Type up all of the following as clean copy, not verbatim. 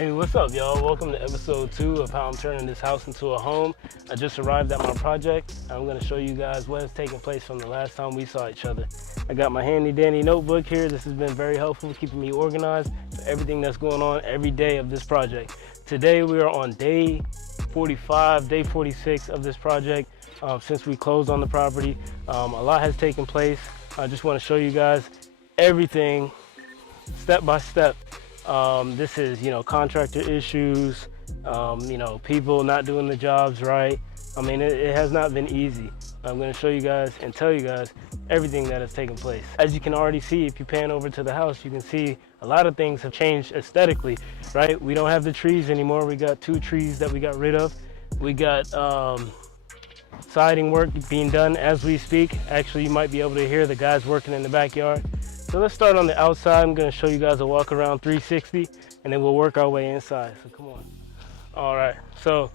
Hey, what's up, y'all? Welcome to episode 2 of how I'm turning this house into a home. I just arrived at my project. I'm going to show you guys what has taken place from the last time we saw each other. I got my handy dandy notebook here. This has been very helpful keeping me organized for everything that's going on every day of this project. Today we are on day 45, day 46 of this project since we closed on the property. A lot has taken place. I just want to show you guys everything step by step. This is, contractor issues, people not doing the jobs right. I mean, it has not been easy. I'm going to show you guys and tell you guys everything that has taken place. As you can already see, if you pan over to the house, you can see a lot of things have changed aesthetically, right? We don't have the trees anymore. We got 2 trees that we got rid of. We got siding work being done as we speak. Actually, you might be able to hear the guys working in the backyard. So let's start on the outside. I'm going to show you guys a walk around 360 and then we'll work our way inside. So come on. All right. So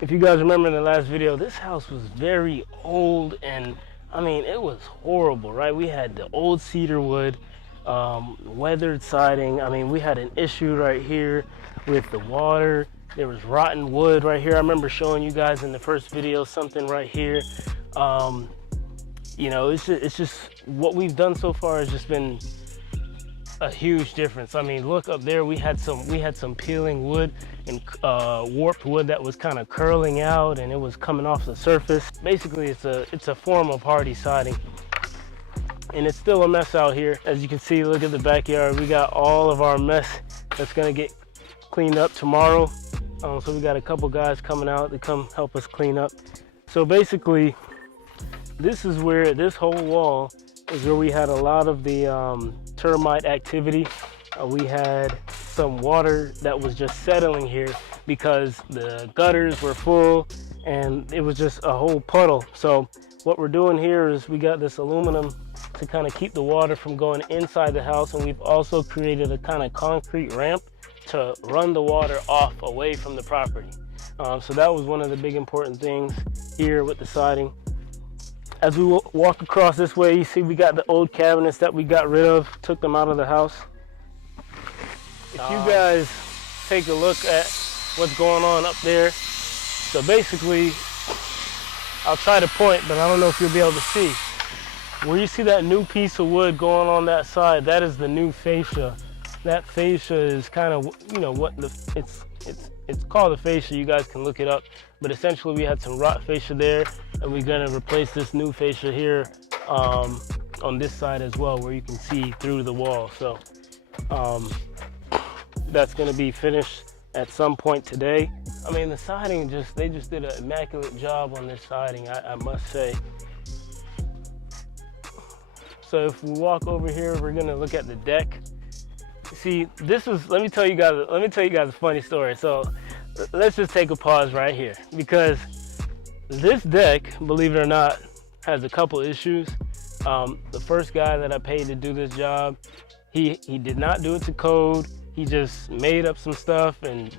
if you guys remember in the last video, this house was very old and I mean, it was horrible, right? We had the old cedar wood, weathered siding. I mean, we had an issue right here with the water. There was rotten wood right here. I remember showing you guys in the first video something right here. It's just what we've done so far has just been a huge difference. I mean, look up there. We had some peeling wood and warped wood that was kind of curling out, and it was coming off the surface. Basically, it's a form of hardy siding, and it's still a mess out here. As you can see, look at the backyard. We got all of our mess that's gonna get cleaned up tomorrow. So we got a couple guys coming out to come help us clean up. So basically, this is where this whole wall is where we had a lot of the termite activity. We had some water that was just settling here because the gutters were full and it was just a whole puddle. So what we're doing here is we got this aluminum to kind of keep the water from going inside the house, and we've also created a kind of concrete ramp to run the water off away from the property. So that was one of the big important things here with the siding. As we walk across this way, you see we got the old cabinets that we got rid of, took them out of the house. If you guys take a look at what's going on up there, so basically, I'll try to point, but I don't know if you'll be able to see. Where you see that new piece of wood going on that side, that is the new fascia. That fascia is kind of, it's called a fascia. You guys can look it up. But essentially, we had some rot fascia there, and we're gonna replace this new fascia here on this side as well, where you can see through the wall. So that's gonna be finished at some point today. I mean, the siding they just did an immaculate job on this siding, I must say. So if we walk over here, we're gonna look at the deck. See, let me tell you guys a funny story. So let's just take a pause right here, because this deck, believe it or not, has a couple issues. The first guy that I paid to do this job, he did not do it to code. He just made up some stuff, and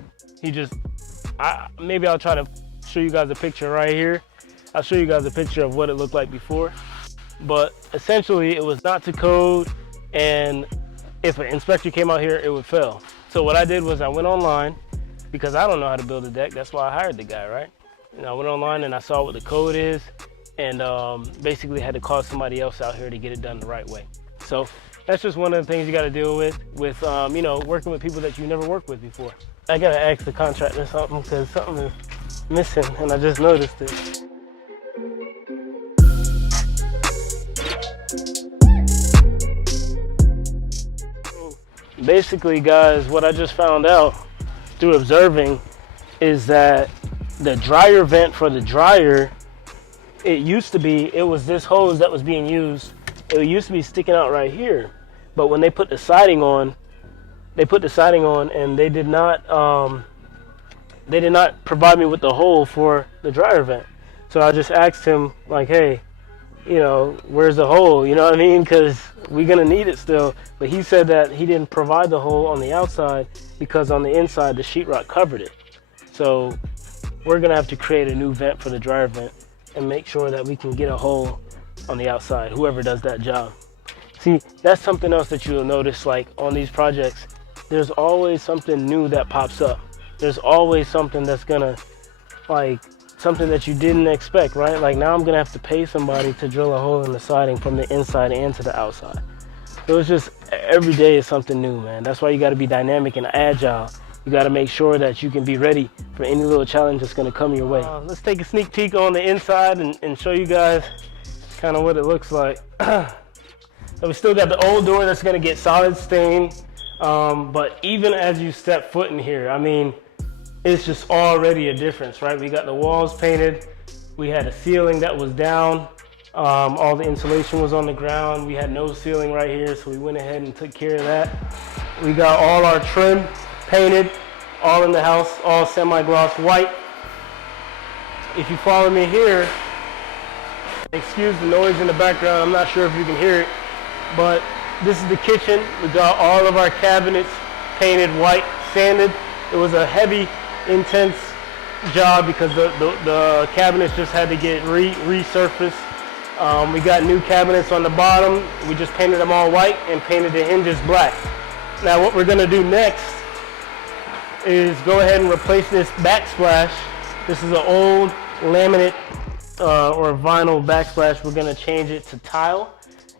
maybe I'll try to show you guys a picture right here. I'll show you guys a picture of what it looked like before. But essentially, it was not to code, and if an inspector came out here, it would fail. So what I did was I went online, because I don't know how to build a deck. That's why I hired the guy, right? And I went online and I saw what the code is, and basically had to call somebody else out here to get it done the right way. So that's just one of the things you got to deal with working with people that you never worked with before. I got to ask the contractor something, because something is missing, and I just noticed it. Basically, guys, what I just found out through observing is that the dryer vent for the dryer, it was this hose that was being used. It used to be sticking out right here, but when they put the siding on, and they did not provide me with the hole for the dryer vent. So I just asked him, like, hey, where's the hole? You know what I mean? Because we're going to need it still. But he said that he didn't provide the hole on the outside because on the inside, the sheetrock covered it. So we're going to have to create a new vent for the dryer vent and make sure that we can get a hole on the outside, whoever does that job. See, that's something else that you'll notice, like on these projects, there's always something new that pops up. There's always something that's gonna, like, something that you didn't expect, right? Like now I'm gonna have to pay somebody to drill a hole in the siding from the inside and to the outside. So it's just, every day is something new, man. That's why you gotta be dynamic and agile. You gotta make sure that you can be ready for any little challenge that's gonna come your way. Let's take a sneak peek on the inside and show you guys kind of what it looks like. So we still got the old door that's gonna get solid stain, but even as you step foot in here, I mean, it's just already a difference, right? We got the walls painted, we had a ceiling that was down, all the insulation was on the ground, we had no ceiling right here, so we went ahead and took care of that. We got all our trim painted, all in the house, all semi-gloss white. If you follow me here, excuse the noise in the background, I'm not sure if you can hear it, but this is the kitchen. We got all of our cabinets painted white, sanded. It was a heavy, intense job because the cabinets just had to get resurfaced. We got new cabinets on the bottom. We just painted them all white and painted the hinges black. Now what we're gonna do next is go ahead and replace this backsplash. This is an old laminate or vinyl backsplash. We're gonna change it to tile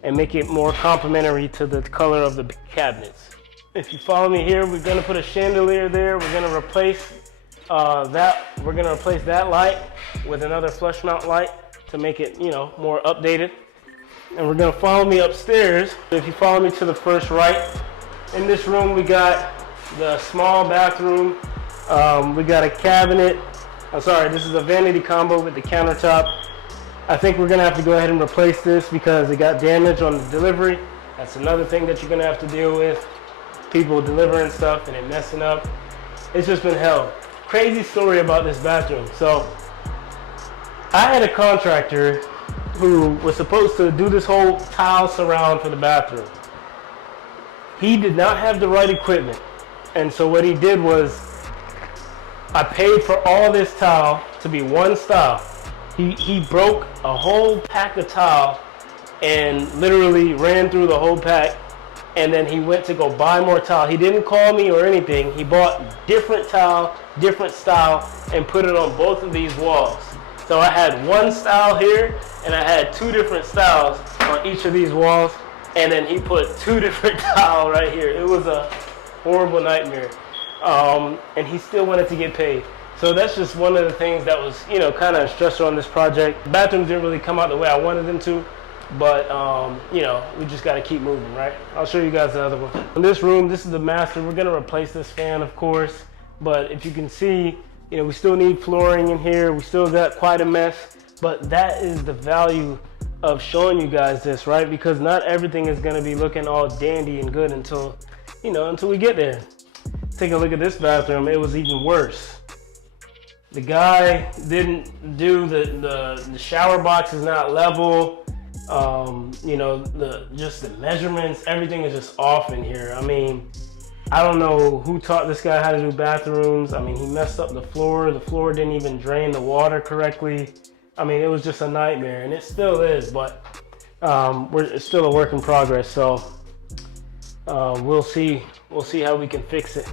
and make it more complementary to the color of the cabinets. If you follow me here, we're gonna put a chandelier there. We're gonna replace that light with another flush mount light to make it, you know, more updated. And we're gonna follow me upstairs. If you follow me to the first right, in this room we got the small bathroom. We got a cabinet. I'm sorry, this is a vanity combo with the countertop. I think we're gonna have to go ahead and replace this because it got damaged on the delivery. That's another thing that you're gonna have to deal with. People delivering stuff and it messing up. It's just been hell. Crazy story about this bathroom. So I had a contractor who was supposed to do this whole tile surround for the bathroom. He did not have the right equipment. And so what he did was, I paid for all this tile to be one style. He broke a whole pack of tile and literally ran through the whole pack, and then he went to go buy more tile. He didn't call me or anything. He bought different tile, different style, and put it on both of these walls. So I had one style here, and I had two different styles on each of these walls, and then he put two different tile right here. It was a horrible nightmare. And he still wanted to get paid. So that's just one of the things that was, you know, kind of stressful on this project. The bathrooms didn't really come out the way I wanted them to, but you know, we just got to keep moving, right? I'll show you guys the other one. In this room, this is the master. We're gonna replace this fan, of course, but if you can see, you know, we still need flooring in here. We still got quite a mess, but that is the value of showing you guys this, right? Because not everything is gonna be looking all dandy and good until, you know, until we get there. Take a look at this bathroom. It was even worse. The guy didn't do the shower box is not level. You know, just the measurements, everything is just off in here. I mean, I don't know who taught this guy how to do bathrooms. I mean, he messed up the floor. The floor didn't even drain the water correctly. I mean, it was just a nightmare, and it still is, but it's still a work in progress. So we'll see how we can fix it.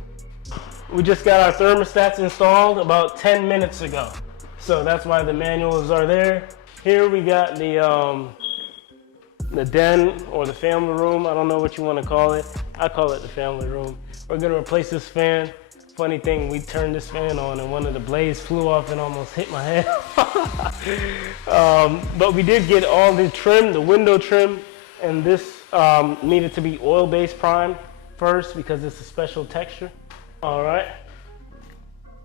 We just got our thermostats installed about 10 minutes ago. So that's why the manuals are there. Here we got the den or the family room. I don't know what you want to call it. I call it the family room. We're gonna replace this fan. Funny thing, we turned this fan on and one of the blades flew off and almost hit my head. But we did get all the trim, the window trim, and this needed to be oil-based prime first because it's a special texture. All right,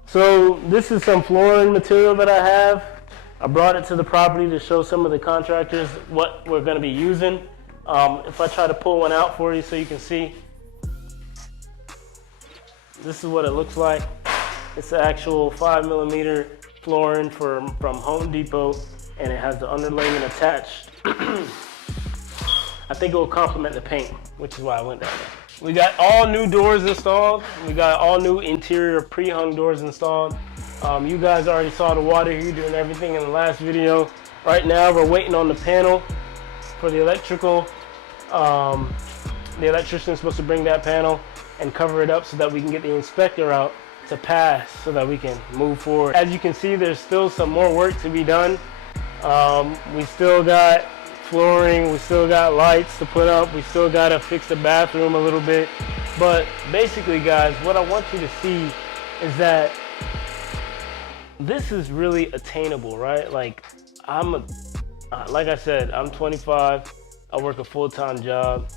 so this is some flooring material that I have. I brought it to the property to show some of the contractors what we're going to be using. If I try to pull one out for you so you can see, this is what it looks like. It's the actual 5mm flooring from Home Depot, and it has the underlayment attached. I think it will complement the paint, which is why I went that way. We got all new doors installed. We got all new interior pre-hung doors installed. You guys already saw the water heater doing everything in the last video. Right now we're waiting on the panel for the electrical. The electrician is supposed to bring that panel. and cover it up so that we can get the inspector out to pass so that we can move forward. As you can see, there's still some more work to be done. We still got flooring, we still got lights to put up, we still got to fix the bathroom a little bit. But basically, guys, what I want you to see is that this is really attainable, right? Like like I said, I'm 25, I work a full-time job.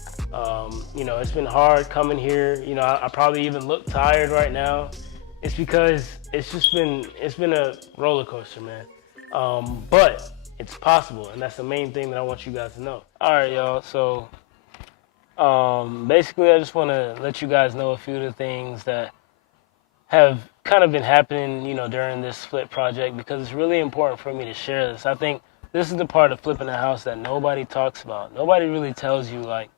You know, it's been hard coming here. You know, I probably even look tired right now. It's because it's been a roller coaster, man. But it's possible, and that's the main thing that I want you guys to know. All right, y'all. So basically, I just want to let you guys know a few of the things that have kind of been happening, you know, during this flip project, because it's really important for me to share this. I think this is the part of flipping a house that nobody talks about. Nobody really tells you, like,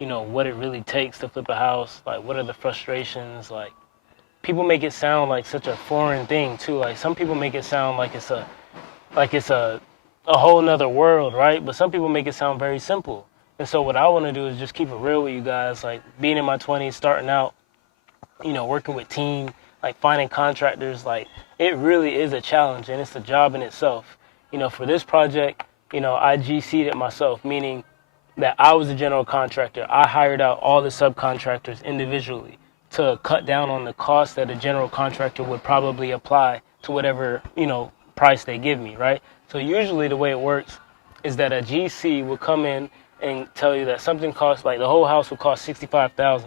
you know, what it really takes to flip a house. Like, what are the frustrations? Like, people make it sound like such a foreign thing too. Like, some people make it sound like it's a whole nother world, right? But some people make it sound very simple. And so what I want to do is just keep it real with you guys. Like, being in my 20s, starting out, you know, working with team, like finding contractors, like, it really is a challenge, and it's a job in itself. You know, for this project, you know, I GC'd it myself, meaning that I was a general contractor. I hired out all the subcontractors individually to cut down on the cost that a general contractor would probably apply to whatever, you know, price they give me, right? So usually the way it works is that a GC will come in and tell you that something costs, like the whole house will cost $65,000,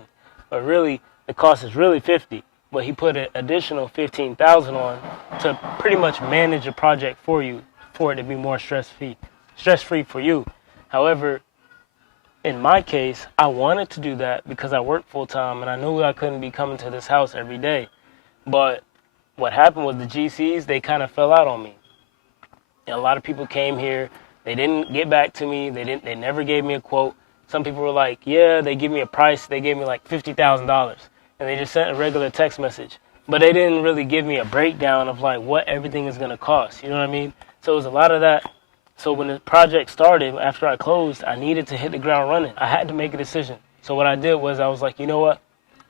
but really the cost is really $50,000. But he put an additional $15,000 on to pretty much manage a project for you, for it to be more stress-free for you. However, in my case, I wanted to do that because I work full-time and I knew I couldn't be coming to this house every day. But what happened was the GCs, they kind of fell out on me. And a lot of people came here, they didn't get back to me, they never gave me a quote. Some people were like, yeah, they give me a price, they gave me like $50,000. And they just sent a regular text message. But they didn't really give me a breakdown of like what everything is going to cost. You know what I mean? So it was a lot of that. So when the project started, after I closed, I needed to hit the ground running. I had to make a decision. So what I did was I was like, you know what?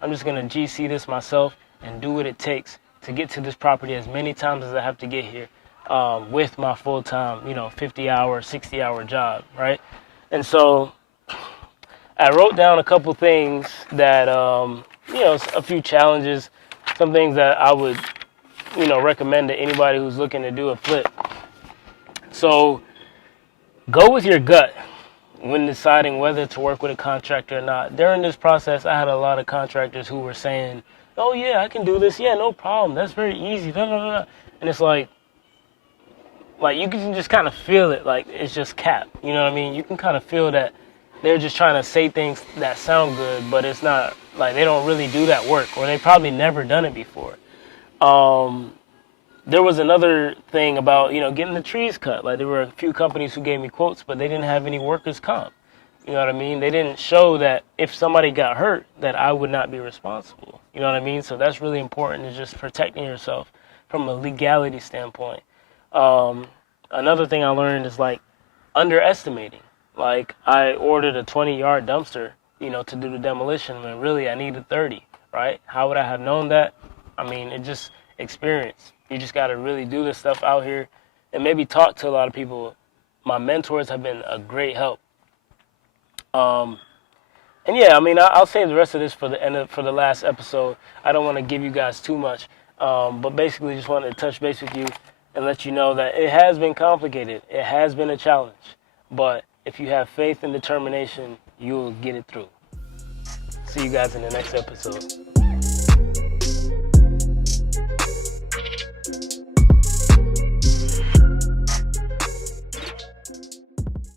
I'm just going to GC this myself and do what it takes to get to this property as many times as I have to get here with my full-time, you know, 50-hour, 60-hour job, right? And so I wrote down a couple things that, you know, a few challenges, some things that I would, you know, recommend to anybody who's looking to do a flip. So go with your gut when deciding whether to work with a contractor or not. During this process, I had a lot of contractors who were saying, oh, yeah, I can do this. Yeah, no problem. That's very easy. Blah, blah, blah. And it's like you can just kind of feel it. Like, it's just cap. You know what I mean? You can kind of feel that they're just trying to say things that sound good, but it's not, like, they don't really do that work, or they probably never done it before. There was another thing about, you know, getting the trees cut. Like, there were a few companies who gave me quotes, but they didn't have any workers' comp. You know what I mean? They didn't show that if somebody got hurt, that I would not be responsible. You know what I mean? So that's really important, is just protecting yourself from a legality standpoint. Another thing I learned is, like, underestimating. Like, I ordered a 20-yard dumpster, you know, to do the demolition, when really I needed 30, right? How would I have known that? I mean, it just experience. You just got to really do this stuff out here and maybe talk to a lot of people. My mentors have been a great help. And yeah, I mean, I'll save the rest of this for the last episode. I don't want to give you guys too much, but basically just wanted to touch base with you and let you know that it has been complicated. It has been a challenge, but if you have faith and determination, you'll get it through. See you guys in the next episode.